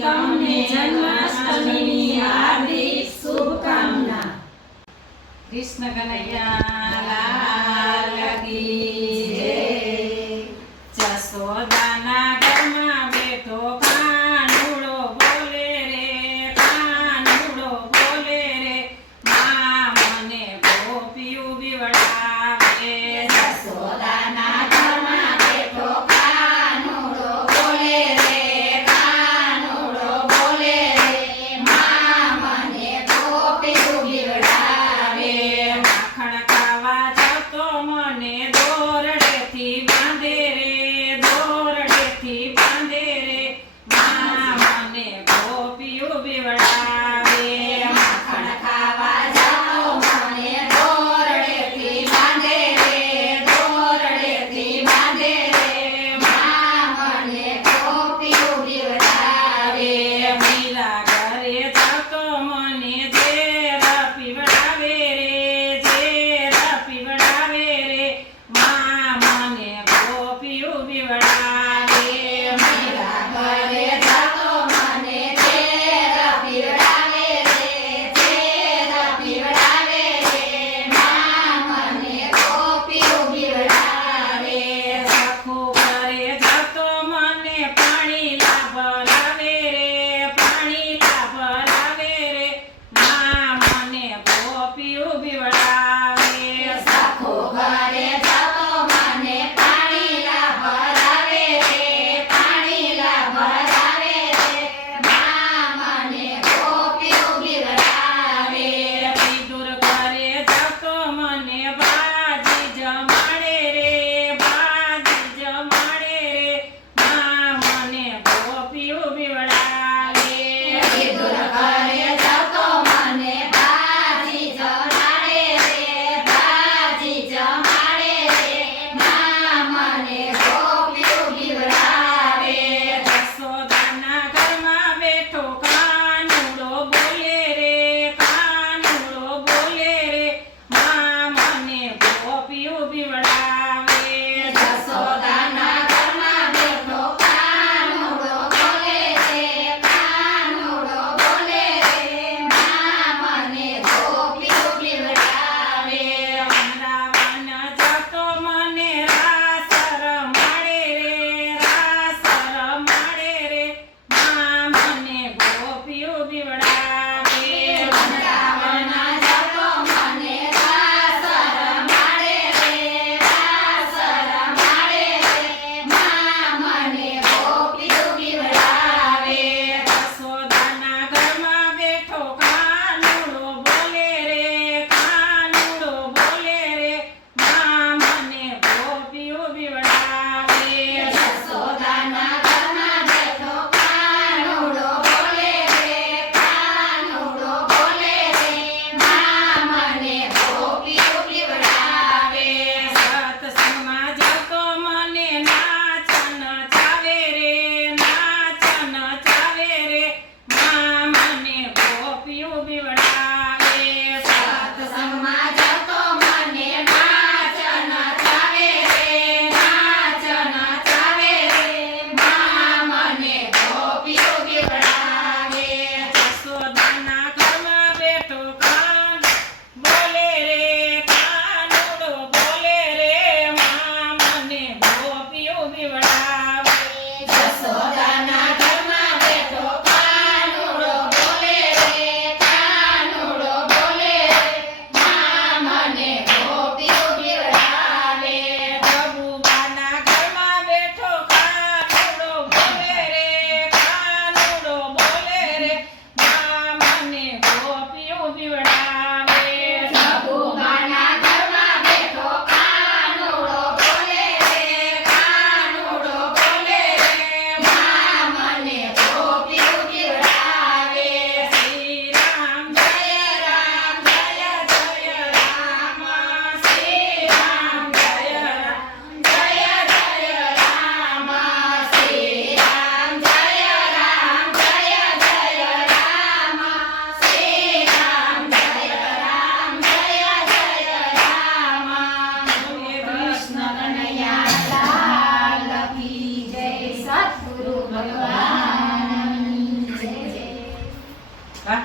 તમને જન્માષ્ટમીની હાર્દિક શુભકામના। કૃષ્ણ કનૈયા લાલ કી જય। જશોદાના ઘરમાં બેઠો કાનુડો બોલે રે, કાનુડો બોલે રે, મા મને ગોપીયું બીવડાવે। જશોદાના ઘરમાં બેઠો કાનુડો બોલે રે, કાનુડો બોલે રે, મા મને ગોપીયું બીવડાવે। માખણ ખાવા જતો મને દોરડેથી બાંધે રે, દોરડેથી બાંધે રે, મા મને ગોપીયું બીવડાવે। માખણ ખાવા જાઓ મને દોરડેથી બાંધે રે, દોરડેથી બાંધે રે, મા મને ગોપીયું બીવડાવે। મીરા ઘરે જતો મને ઝેર પીવડાવે રે, ઝેર પીવડાવે રે, મા મને ગોપીયું બીવડાવે। મીરા ઘરે જાતો મને ઝેર પીવડાવે રે, ઝેર પીવડાવે રે, મા મને ગોપીયું બીવડાવે। સખુ ઘરે જતો મને પાણી લાભરાવે રે, પાણી લાભરાવે રે, મા મને ગોપીયું બીવડાવે। સખો ઘરે જાતો મને પાણી લાભરાવે રે, પાણી લાભરાવે રે, મા મને ગોપીયું બીવડાવે। વિદુર ઘરે જતો મને બાજી જમાડે રે, બાજી જમાડે રે, મા મને ગોપીયું બીવડાવે। વિદુર ઘરે જાતો મને બાજી જમાડે રે, બાજી જમાડે રે, મા મને ગોપીયું બીવડાવે। જશોદાના ઘરમાં બેઠો કાનુડો બોલે રે, કાનુડો બોલે રે, મા મને ગોપીયું બીવડાવે। જશોદાના ઘરમાં બેઠો કાનુડો બોલે રે, કાનુડો બોલે રે, મા મને ગોપીયું બીવડાવે। વૃંદાવન જતો મને રાસ રમાડે રે, રાસ રમાડે રે, મા મને ગોપીયું બીવડાવે। વૃંદાવન જાતો મને રાસ રમાડે રે, રાસ રમાડે રે, મા મને ગોપીયું બીવડાવે। જશોદાના ઘરમાં બેઠો કાનુડો બોલે રે, કાનુડો બોલે રે, મા મને ગોપીયું બીવડાવે। જશોદાના ઘરમાં બેઠો કાનુડો બોલે રે, કાનુડો બોલે રે, મા મને ગોપીયું બીવડાવે। સત્સંગમાં જતો મને નાચ નચાવે રે, નાચ નચાવે રે, મા મને ગોપીયું બીવડાવે। સત્સંગમાં જતો મને નાચ નચાવે રે, નાચ નચાવે રે, મા મને ગોપીયું બીવડાવે। જશોદાના ઘરમાં બેઠો કાન બોલે રે, કાનુડો બોલે રે, મા મને ગોપીયું બીવડાવે। જશોદાના ઘરમાં બેઠો કાનુડો બોલે રે, કાનુડો બોલે રે, મા મને ગોપીયું બીવડાવે। પ્રભુબાના ઘરમાં બેઠો કાનુડો બોલે રે, કાનુડો બોલે રે, મા મને ગોપીયું બીવડાવે। પ્રભુબાના ઘરમાં બેઠો કાનુડો બોલે રે, કાનુડો બોલે રે, મા મને ગોપીયું બીવડાવે। શ્રી રામ જય રામ જય જય રામ, શ્રી રામ જય રામ જય જય રામ, શ્રી રામ જય રામ, જય જય રામ, શ્રી રામ જય રામ, જય જય રામ। કૃષ્ણ કનૈયા લાલ કી જય, સદ્ગુરુ ભગવાન હા